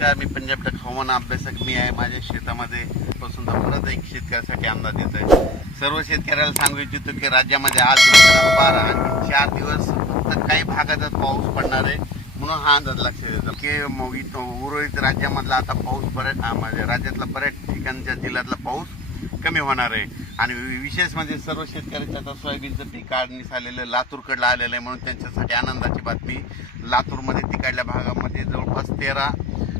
नमस्कार मी पंजाब टक हवामान अभ्यासक. मी आहे माझ्या शेतामध्ये. पासून तर परत एक शेतकऱ्यासाठी अंदाज देत आहे. सर्व शेतकऱ्याला सांगू इच्छितो की राज्यामध्ये आज बारा आणि चार दिवस फक्त काही भागातच पाऊस पडणार आहे. म्हणून हा अंदाज लक्षात येतो की मग इथं उर्वरित राज्यामधला आता पाऊस बऱ्याच हा, म्हणजे राज्यातला बऱ्याच ठिकाणच्या जिल्ह्यातला पाऊस कमी होणार आहे. आणि विशेष म्हणजे सर्व शेतकऱ्यांच्या आता सोयाबीनचं पीक काढणीस आलेलं लातूरकडलं आलेलं आहे म्हणून त्यांच्यासाठी आनंदाची बातमी. लातूरमध्ये तिकडल्या भागामध्ये जवळपास तेरा